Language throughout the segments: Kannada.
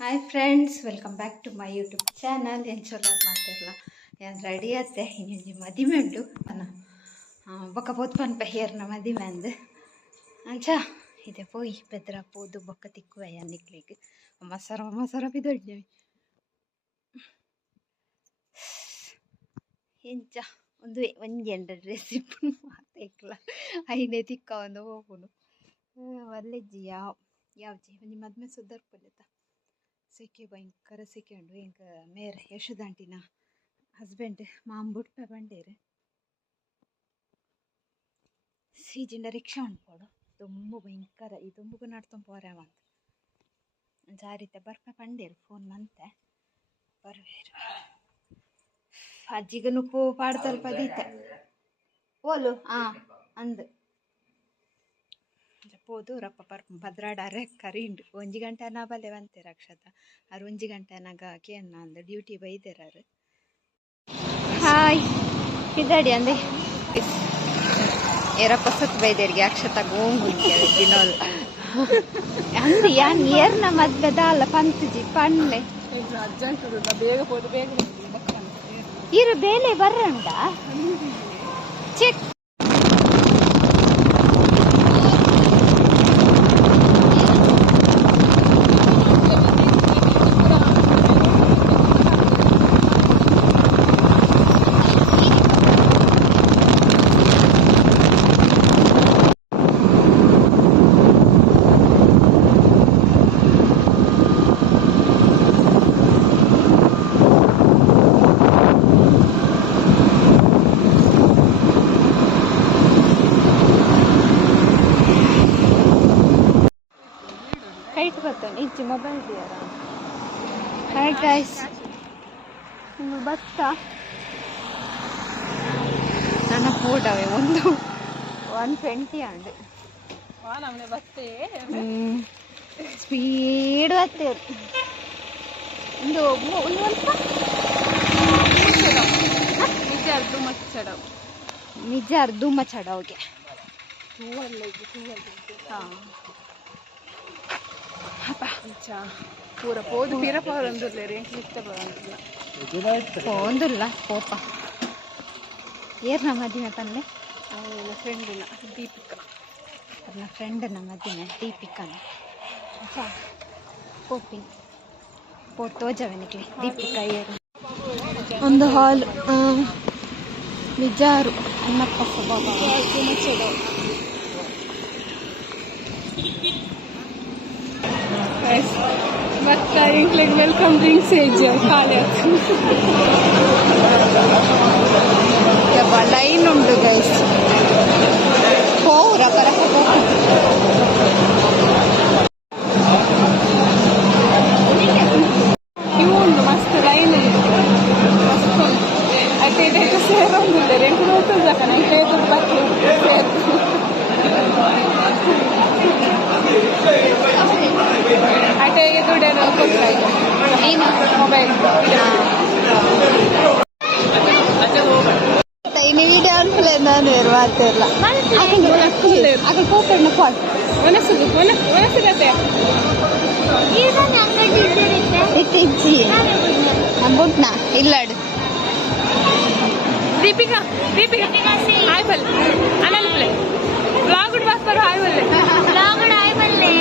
Hi friends, welcome back to my YouTube channel. ಏನು ಚಲೋ ಮಾಡ್ತಿರಲ್ಲ ಏನು ರೆಡಿ ಆತ್ತೆ ಇನ್ನೊಂದು ಮದುವೆ ಉಂಟು ಬೊಕ್ಕ ಪೋತ್ಪನ್ಪ ಹೇರ್ನ ಮದುವೆ ಅಂದು ಅಂಚ ಇದೆ ಪೋಯಿ ಬೆದ್ರ ಪೋದು ಬೊಕ್ಕ ತಿಕ್ಕುವ ನಿಕ್ಲಿಗೆ ಮಸರ ಬಿದ್ದೊಡ್ಡೇವಿ ಎಂಚ ಒಂಜಿ ಎಂಡ ಡ್ರೆಸ್ ಇಪ್ಪು ಮಾತೇಕ್ಲ ಐನೇ ತಿಕ್ಕ ಒಂದು ಹೋಗುನು ಒಳ್ಳೆಜ್ಜಿ ಯಾವ್ಜಿ ಒಂಜಿ ಮದ್ಮೆ ಸುದ್ದರ್ಪುಲೆತ ಸೆಕೆ ಭಯಂಕರ ಸೆಕೆ ಉಂಡು ಎಂಕ ಮೇರೆ ಯಶೋದಾಂಟಿನ ಹಸ್ಬೆಂಡ್ ಮಾಂಬುಡ್ಪೆ ಬಂಡೇರು ಸೀಜಿಂಡ ರಿಕ್ಷಾ ಉಂಡ್ಪೋಡು ತುಂಬು ಭಯಂಕರ ಈ ತುಂಬುಗು ನಡ್ತೊಂದು ಪೋರೆವಂತ ಜಾರಿತೆ ಬರ್ಪೆ ಬಂಡೇರು ಫೋನ್ ಮಂತೆ ಬರ್ವೇರು ಅಜ್ಜಿಗನು ಪಾಡ್ತಲ್ ಪದೀತೆ ಓಲು ಅಂದು ಪೋದು ರಪ್ಪ ಪರ್ಪ ಭದ್ರಾಡಾರೆ ಕರಿಂಡು 1 ಗಂಟೆ ಬಲೆ ಬಂತೇರು ಅಕ್ಷತ ಅವ್ರು 1 ಗಂಟೆ ಕೇನ ಅಂದು ಡ್ಯೂಟಿ ಬೈದೇರಾರು. ಹಾಯ್ ಇದ್ದಾಡಿ ಅಂದೆ ಏರಪ್ಪ ಸತ್ ಬೈದೇರಿಗೆ ಅಕ್ಷತ ಗೋಂಗು ದಿನೋಲ್ ಅಂದು ಯಾನ್ ಏರ್ನ ಮದ್ವೆದ ಅಲ್ಲ ಪಂತಜಿ ಪಂಡ್ಲೆ ಬೇಗ ಹೋದು ಬೇಗ ಇರು ಬೇಲೆ ಬರ್ರಂಡ ಚೆಕ್ ಇಚ್ಚಿ ಮೊಬೈಲ್ ದಿಯಾರ. ಹಾಯ್ ಗೈಸ್, ನೀವು ಬತ್ತ ನನ್ನ ಫೋಟೋವೇ ಒಂದು 120 ಅಂಡ್ ನಮ್ಮನೆ ಬತ್ತೆ ಸ್ಪೀಡ್ ಬತ್ತೆ ಒಂದು ನಿಜ ಅರ್ಧ ಮಚ್ಚಡವ್ಗೆ ಪೂರ ಪೋದು ಪೀರಪವರೊಂದುಲ್ಲೇರಿ ಒಂದುಲ್ಲ ಪೋಪ ಏರ್ನ ಮದುವೆ ಪನ್ಲೆ ಫ್ರೆಂಡಿನ ದೀಪಿಕಾ ನನ್ನ ಫ್ರೆಂಡನ ಮದುವೆ ದೀಪಿಕಾನ ಪೋಪಿನ ತೋಜವೆನಿಕ್ಲಿ ದೀಪಿಕಾ ಏರು ಒಂದು ಹಾಲ್ ನಿಜಾರು ಅನ್ನಪ್ಪ ಮತ್ತೆ ಇಂಕ್ಲಿಗೆ ವೆಲ್ಕಮ್ ಡ್ರಿಂಕ್ಸ್ ಏಜ್ ಖಾಲಿ ಲೈನ್ ಉಂಟು ಗೈಸ್ ಹೋರ ಬರಕ ಇವು ಮಸ್ತ್ ಲೈನ್ ಮಸ್ತ್ ಅದೇ ಇಟ್ಟು ಸೇರೊಂದಿಲ್ಲ ರೆಂಟು ಹೋಗ್ತದೆ ಸಾಕ ನಂಗೆ ದುಡ್ಡು ಬರ್ತೀವಿ ಅಟೇ ದುಡ್ಡೇನು ಕೊಡ್ತಾಯಿಲ್ಲ ಏನು ಮೊಬೈಲ್ ಇನ್ನು ವಿಡಿಯೋ ಅನ್ಫುಲ್ ನಾನು ಮಾತಿಲ್ಲ ಅದು ಕೋಪಣ್ಣ ಪಾಟ್ ಒನಸಿಗತ್ತೆ ಇಟ್ಟಿಜ್ಜಿ ಅಂಬುಟ್ನಾ ಇಲ್ಲಾಡು ದೀಪಿಕಾ ಹಾಯ್ ಬಲ್ ಅನಲ್ ಪ್ಲೇ ಬ್ಲಾಗುಡ್ ಬಾಸ್ ಬರೋ ಹಾಯ್ ಬಲ್ಲೆ ಬ್ಲಾಗುಡ್ ಹಾಯ್ ಬಲ್ಲೆ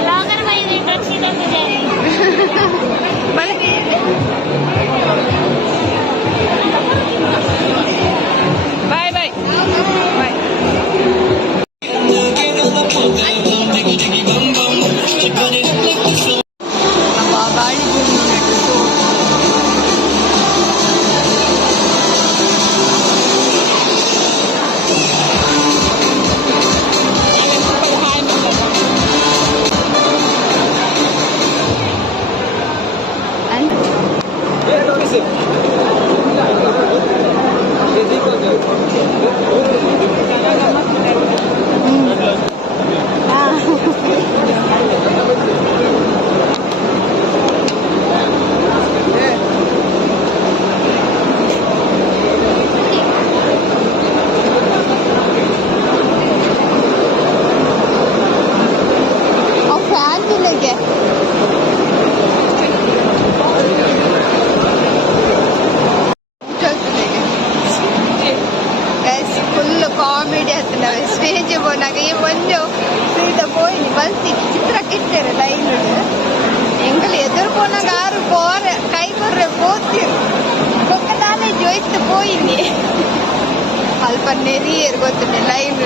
ಬ್ಲಾಗರ್ ಮೈ ರಕ್ಷಿತಾ ಪೂಜಾರಿ ಬಲೆ ಬಾಯ್ ಬಾಯ್ ಬಾಯ್ పోయింది అಲ್ಪ నెరి ఎరగొస్తుంది లైవ్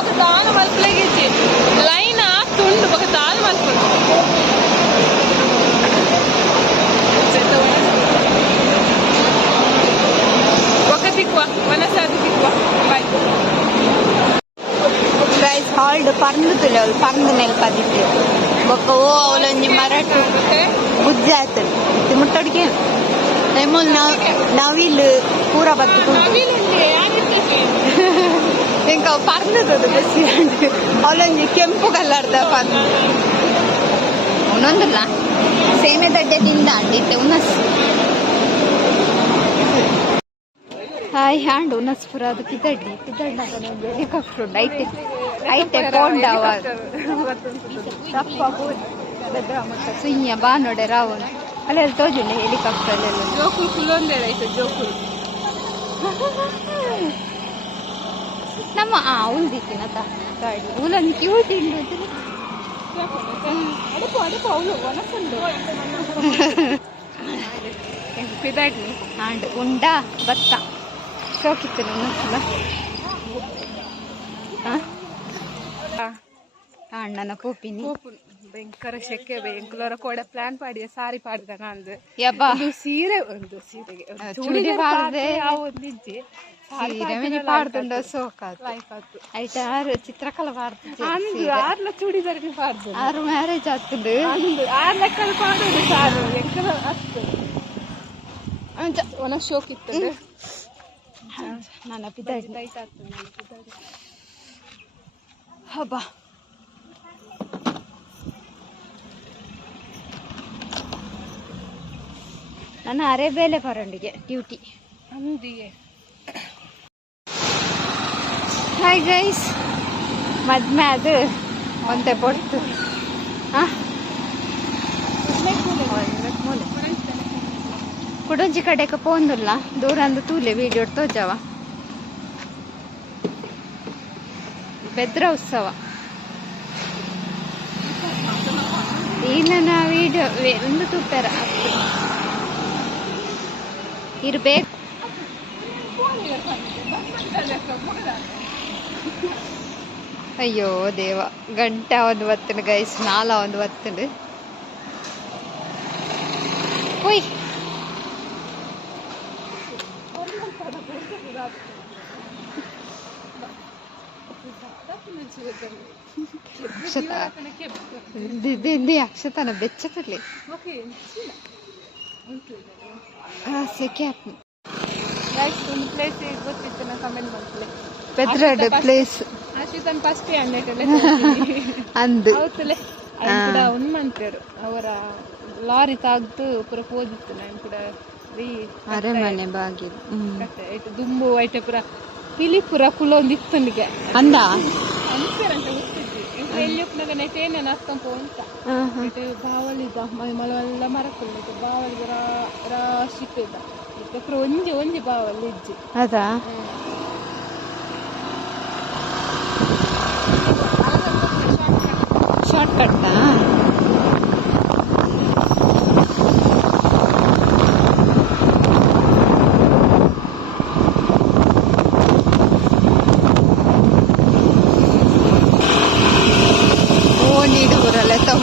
ఒక దాని మలుపులేగిచ్చి లైన్ ఆస్తుండు ఒక దాని మలుపు ఒక దిక్కువ వనసాది దిక్కువ బాయ్ ಗೈಸ್ ಹಾಲ್ಡ್ ಪರ್ನುತ್ತಿಲ್ಲ ಅವಳು ಪರ್ದು ನೆಲ್ಪದಿತ್ತು ಬೊಕ್ಕ ಓ ಅವಳೊಂಜಿ ಮರಟು ಬುಜ್ಜಿ ಆಯ್ತದೆ ಮುಟ್ಟಡಿಗೆ ನಮ್ಮಲ್ಲಿ ನವಿಲು ಪೂರ ಬತ್ತು ಇಂಕ ಪರ್ನದದು ಬಸ್ಸಿ ಅವಳೊಂಜಿ ಕೆಂಪು ಕಲರ್ದ ಪರ್ನು ಒಂದೊಂದಿಲ್ಲ ಸೇಮೆ ದಡ್ಡೆ ತಿಂದ ಅಂಡಿತ್ತೆ ಉನಸ್ ಹಾಯ್ ಹ್ಯಾಂಡ್ ಉನಸ್ ಪುರ ಅದು ಪಿದಡ್ಡಿ ಹೆಲಿಕಾಪ್ಟರ್ ಐಟೆ ಕೊಂಡವ ಸುಯ್ಯ ಬಾ ನೋಡೆ ರಾವನ್ ಅಲ್ಲೆಲ್ಲ ತೋಜಿಲ್ಲ ಹೆಲಿಕಾಪ್ಟರ್ ಅಲ್ಲೆಲ್ಲ ಜೋಕುಲ್ ಕುಲೊಂದೇ ಐತೆ ಜೋಕುಲ್ ನಮ್ಮ ಉಳ್ದಿತ್ತಿನತ ಗಾಡಿ ಉಲಂದು ಕ್ಯೂಟ್ ಇಂಡು ಅಡುಪು ಅಡುಪು ಅವಳು ಒನಸಂಡು ಪಿದಾಡ್ನಿ ಹ್ಯಾಂಡ್ ಉಂಡ ಭತ್ತ ಶೋಕಿತ್ತು ನನ್ನ ಅಣ್ಣನ ಕೋಪಿನಿ ಭಯಂಕರ ಶೆಕೆ ಬೆಂಗಳೂರ ಕೂಡ ಪ್ಲಾನ್ ಪಾಡಿದೆ ಸಾರಿ ಪಾಡಿದಾಗ ಅಂದು ಯಬ್ಬಾ ಸೀರೆ ಒಂದು ಸೀರೆಗೆ ಚೂಡಿ ಪಾಡ್ದೆ ಒಂದಿಜ್ಜಿ ಸೀರೆ ಮಿನಿ ಪಾಡ್ದುಂಡ ಸೋಕಾತು ಐಟ ಆರು ಚಿತ್ರಕಲಾ ಪಾಡ್ದು ಅಂದು ಆರ್ಲ ಚೂಡಿದಾರಿಗೆ ಪಾಡ್ದು ಆರು ಮ್ಯಾರೇಜ್ ಆಗ್ತದೆ ಅಂದು ಆರ್ ಲೆಕ್ಕದ ಪಾಡುದು ಸಾರು ಎಂಕಲ ಅಷ್ಟು ಒನ ಶೋಕಿತ್ತು ನನ್ನ ಪಿದಾಡಿ ಹಬ್ಬ ನನ್ನ ಅರೆಬೇಲೆ ಪರಂಡಿಗೆ ಡ್ಯೂಟಿ ಅಂದಿಗೆ ಹಾಯ್ ಗೈಸ್ ಮದ್ಮೆ ಅದು ಒಂದೇ ಪೊಡ್ತು ಕುಡಂಜಿ ಕಡೆಗೆ ಪೋಂದುಲ್ಲ ದೂರ ಅಂದು ತೂಲೆ ವಿಡಿಯೋ ತೋಜವ ಬೆದ್ರ ಉತ್ಸವ ಇಲ್ಲ ನಾ ವಿಡಿಯೋ ಒಂದು ತೂತಾರ ಇರ್ಬೇಕು ಅಯ್ಯೋ ದೇವ ಗಂಟೆ ಒಂದು ಬತ್ತನು ಗೈಸ್ ನಾಲ ಒಂದು ಬತ್ತನು ಹೋಯ್ ಅಕ್ಷತನ ಬೆಚ್ಚಕರ್ಲಿ ಸೆಕೆ ಒಂದು ಪ್ಲೇಸ್ ಗೊತ್ತಿತ್ತು ನಾ ಕಮೆಂಟ್ ಮಾಡ್ತಲೆ ಪೆದ್ರಡ್ ಪ್ಲೇಸ್ ಆಶಿತನ್ ಫಸ್ಟ್ ಅಂದು ಹೌದಲೆ ಕೂಡ ಉನ್ಮಂತರು ಅವರ ಲಾರಿ ತಾಗ್ದು ಪೂರ ಹೋದಿತ್ತು ನಾನು ಕೂಡ ಅರಮನೆ ಬಾಗಿಲು ಐಟು ದುಂಬು ಐಟೆ ಪೂರ ಪಿಲಿ ಪೂರ ಕುಲೊಂದಿತ್ತು ನಿಗೆ ಅಂದ ಅಂತಾರಂತ ಗೊತ್ತಿದ್ವಿ ಎಲ್ಲಿಪ್ಪನಾಗ ನೆಟೇನೆ ನಾಸ್ಕೊಂಪು ಅಂತ ಬಾವಲಿದ ಮಳೆಲ್ಲ ಮರಕುಲ್ಲ ಬಾವಲಿಗೆ ರಾಶಿಪೇದ ಪೂರ ಒಂಜಿ ಬಾವಲ್ಲಿ ಇಜ್ಜಿ ಅದಾ ಶಾರ್ಟ್ ಕಟ್ಟಾ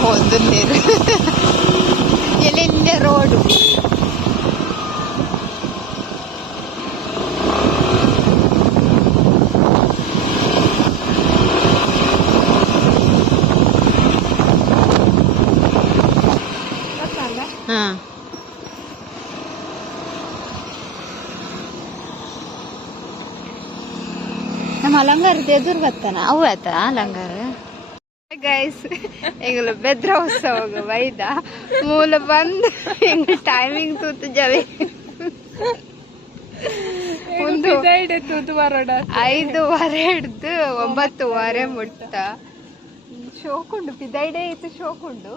ಹೋದ ನೀರು ಎಲ್ಲಿಂದ ರೋಡು ಹಾ ನಮ್ಮ ಅಲಂಗಾರದ ಎದುರು ಬರ್ತಾನ ಅವು ಆಯ್ತ ಅಲಂಗಾರ ಗೈಸ್ ಎಂಗ್ಲು ಬೆದ್ರ ಉತ್ಸವ ವೈದ ಮೂಲ ಬಂದು ಎಂಗ್ ಟೈಮಿಂಗ್ ತೂತು ಜವೆ ಒಂದು 5:30 ಹಿಡ್ದು 9:30 ಮುಟ್ಟ ಶೋಕುಂಡು ಪಿದೈಡೆ ಇತ್ತು ಶೋಕುಂಡು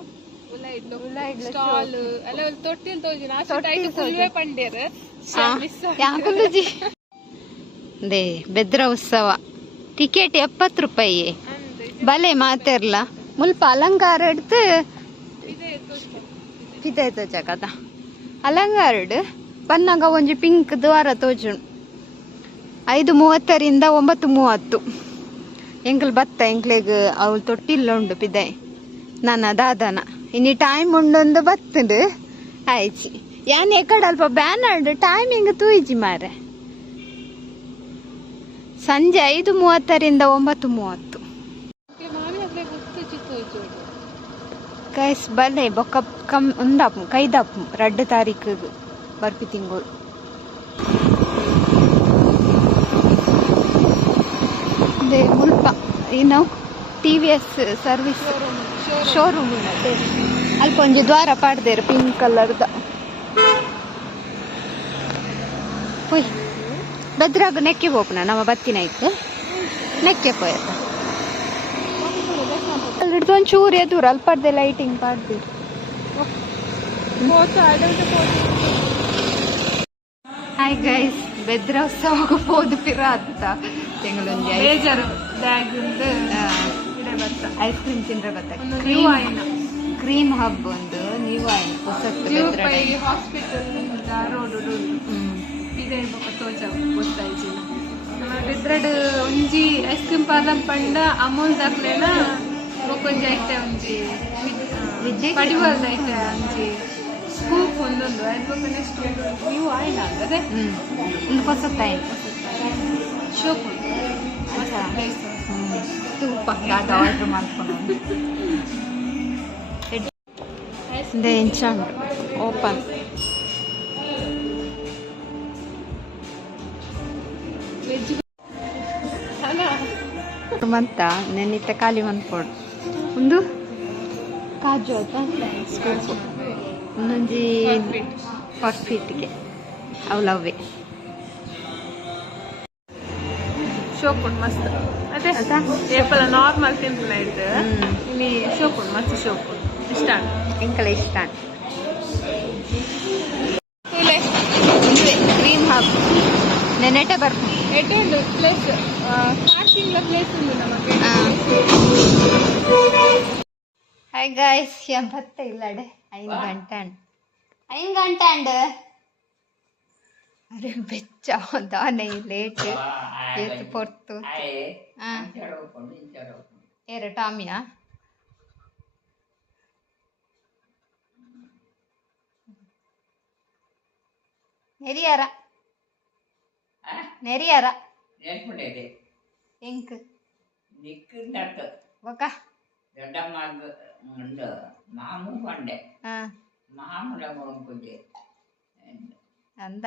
ಬೆದ್ರ ಉತ್ಸವ ಟಿಕೆಟ್ 70 ರೂಪಾಯಿ ಬಲೆ ಮಾತಿರ್ಲ ಮುಲ್ಪ ಅಲಂಕಾರ ಹಿಡ್ದು ಪಿದಾಯ್ತ ಜಗದ ಅಲಂಗಾರ್ಡ್ ಬನ್ನಗ ಒಂಜಿ ಪಿಂಕ್ ದ್ವಾರ ತೋಜುಂಡು 5:30 9:30 ಎಂಕಲ್ ಬತ್ತ ಎಂಕ್ಲೆಗ್ ಅವಳು ತೊಟ್ಟಿಲ್ಲ ಉಂಡು ಪಿದಾಯ್ ನನ್ನ ದಾದನ ಇನ್ನು ಟೈಮ್ ಉಂಡೊಂದು ಬತ್ತಂಡು ಆಯ್ಚಿ ಯಾನ್ ಎಕಡೆ ಅಲ್ಪ ಬ್ಯಾನರ್ಡ್ ಟೈಮಿಂಗ್ ತೂಯಿಜಿ ಮಾರೆ ಸಂಜೆ 5:30 9:30 ಗೈಸ್ ಬಲೆ ಬೊಕ್ಕ ಕಮ್ ಉಂದಾಪು ಕೈದಾಪು 2 ತಾರೀಕಿಗೆ ಬರ್ಪಿ ತಿಂಗಳು ಮುಲ್ಪ ಏನು TVS ಸರ್ವಿಸ್ ಶೋರೂಮ್ ಅಲ್ಪ ಒಂಜಿ ದ್ವಾರ ಪಾಡ್ದೇರು ಪಿಂಕ್ ಕಲರ್ದ ಪೋಯ್ ಬೆದ್ರಾಗ ನೆಕ್ಕೆ ಹೋಗ್ನ ನಮ್ಮ ಬತ್ತಿನ ಇತ್ತು ನೆಕ್ಕೆ ಪೋಯತ್ತ ಅಲ್ಲಿಡ್ದು ಒಂಚೂರು ಎದುರು ಅಲ್ಪಡ್ದೆ ಲೈಟಿಂಗ್ ಪಾಡ್ದಿರು ಹಾಯ್ ಗೈಸ್ ಬೆದ್ರ ಉತ್ಸವಕ್ಕೆ ಹೋದು ಪಿರ ಅಂತ ತಿಂಗಳೊಂದು ಐಸ್ ಕ್ರೀಮ್ ತಿಂದ್ರೆ ಬತ್ತ ಕ್ರೀಮ್ ಹಬ್ ಒಂದು ನೀವು ಬೆದ್ರಡ್ ಒಂಜಿ ಐಸ್ ಕ್ರೀಮ್ ಪಾರ್ಲರ್ ಪಂಡ ಅಮೂಲ್ ದಾಖಲೆನ ಒಂಜಿ ಐತೆ ಒಂಜಿ ಪಡಿವಾಲ್ದ ಐತೆ ಒಂಜಿ ಸ್ಕೂಪ್ ಒಂದೊಂದು ಅದ್ಬೇಕು ನೆಕ್ಸ್ಟ್ ನೀವು ಆಯ್ನ ಅಂದರೆ ಹೊಸ ಟೈಮ್ ಶೋಪ್ ತೂಪ ಆರ್ಡರ್ ಮಾಡ್ಕೊಂಡು ಓಪನ್ ಮಂತ ನೆನ್ನಿತ್ತ ಖಾಲಿ ಮಂತ್ಕೊಡು ಒಂದು ಕಾಜು ಆಯ್ತಾ ಸ್ಕೂಪ್ ಒಂದೊಂಜಿ ಫೀಟ್ಗೆ ಅವಲವ್ವೆ ಶೋಪ್ ಉಂಟು ಮಸ್ತ್ ಅದೇ ಏಪಲ ನಾರ್ಮಲ್ ತಿಂಪಲ ಇತ್ತು ಇಲ್ಲಿ ಶೋಪ್ ಉಂಟು ಮಸ್ತ್ ಶೋಪ್ ಉಂಟು ಇಷ್ಟ ಎಂಕಲ ಇಷ್ಟ ಕ್ರೀಮ್ ಹಬ್ ನೆನೆಟ ಬರ್ತೀನಿ ಎಟೆ ಉಂಟು ಪ್ಲೇಸ್ ಪಾರ್ಕಿಂಗ್ ಪ್ಲೇಸ್ ಉಂಟು ನಮಗೆ ಹಾಯ್ ಗಾಯ್ಸ್ ಎಂಬತ್ತ ಇಲ್ಲಡೆ 5 ಗಂಟೆ 5 ಗಂಟೆ ಅರೆ ಬೆಚ್ಚ ದಾನೆ ಲೇಟ್ ಏತು ಪೊರ್ತು ಏರ ಟಾಮಿಯಾ ನೆರಿಯಾರ ಎಂಕ್ ಒಕ್ಕ ಅಂದ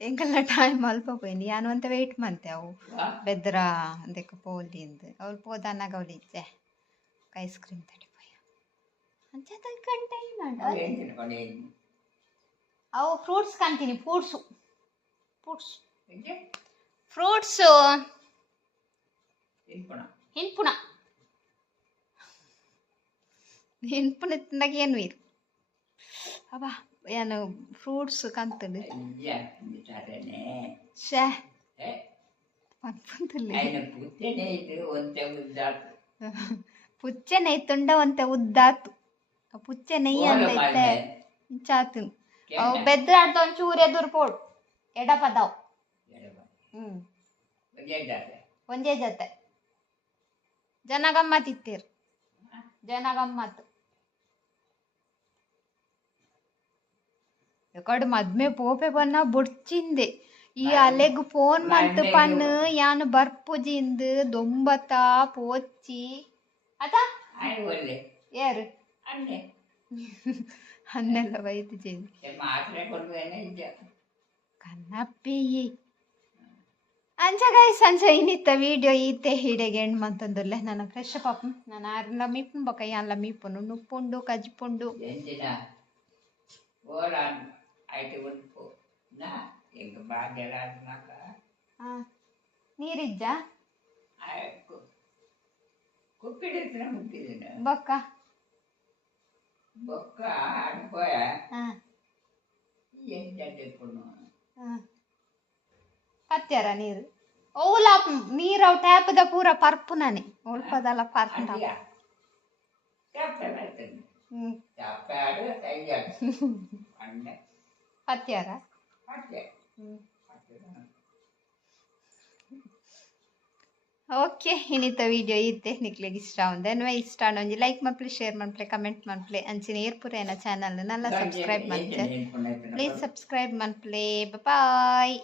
ಎಂಕಲ್ನ ಟೈಮ್ ಅಲ್ಪ ಪೋಯ್ನಿ ಯಾನು ಅಂತ ವೆಯ್ಟ್ ಮಂತೆ ಅವು ಬೆದ್ರ ಅದಕ್ಕೆ ಪೋಲಿ ಅಂದು ಅವ್ಳು ಪೋದನ್ನಾಗ ಅವಳು ಇದ್ದೆ ಐಸ್ ಕ್ರೀಮ್ ತಡಿಪೋಯ ಅಂಚ ಗಂಟೆ ಅವು ಫ್ರೂಟ್ಸ್ ಕಾಣ್ತೀನಿ ಫ್ರೂಟ್ಸು ಹಿಂಪುಣ ತಿಂದಾಗ ಏನು ಇರು ಅಬ್ಬ ಏನು ಫ್ರೂಟ್ಸ್ ಕಂತಂಡು ಶೇ ಪುಚ್ಚೆ ನೈ ತುಂಡ ಒಂತೆ ಉದ್ದಾತು ಪುಚ್ಚೆ ನೆಯ್ಯ ಅಂತ ಇತ್ತೆ ಚಾತು ಅವು ಬೆದ್ರಾಡ್ದ ಒಂಚೂರು ಎದುರು ಪೋಡು ಎಡ ಪದಾವ್ ಒಂದೇ ಜೊತೆ ಜನ ಗಮ್ಮತ್ ಇತ್ತೀರು ಜನ ಗಮ್ಮತ್ತು ಎಕಡೆ ಮದ್ಮೆ ಪೋಪೆ ಬನ್ನ ಬುಡ್ಚಿಂದೆ ಈ ಅಲೆಗ್ ಫೋನ್ ಮಾಡ್ತು ಪಣ್ಣು ಯಾನು ಬರ್ಪುಜಿಂದು ದೊಂಬತ್ತ ಪೋಚಿ ಅದ ಯಾರು ಅನ್ನೆಲ್ಲ ಬೈತು ಜೇನು ಕನ್ನಪ್ಪಿ ಅಂಚ ಗೈಸ್ ಅಂಚ ಇನ್ನಿತ್ತ ವಿಡಿಯೋ ಈತೆ ಹಿಡೆಗೆ ಹೆಣ್ಣು ಮಂತಂದುಲ್ಲೆ ನನ್ನ ಫ್ರೆಶ್ ಪಾಪ ನಾನು ಆರಲ್ಲ ಮೀಪುನ್ ಬೊಕ ಯಾನ್ಲ ಮೀಪುನು ನುಪ್ಪುಂಡು ಕಜ್ಪುಂಡು ನೀರಿಜ್ಜ ಬೊಕ್ಕ ಪತ್ಯಾರ ನೀರು ಓಲ ನೀರವ್ ಟ್ಯಾಪ್ದ ಪೂರ ಪರ್ಪುನನೆ ಒಲ್ಪದಲ್ಲ ಪರ್ಪುನ ಪತ್ಯಾರ ಓಕೆ ಇನ್ನಿತ ವಿಡಿಯೋ ಇತ್ತೆ ನಿಕ್ಲೆಗ್ ಇಷ್ಟ ಉಂದೆ ಎನ್ವೆ ಇಷ್ಟ ಒಂಜಿ ಲೈಕ್ ಮನ್ಪ್ಲೆ ಶೇರ್ ಮನ್ಪ್ಲೆ ಕಮೆಂಟ್ ಮನ್ಪ್ಲೆ ಅಂಚಿನ ಏರ್ಪುರ ಏನ channel Nalla subscribe ಮನ್ಪೆ please subscribe ಮನ್ಪ್ಲೆ bye.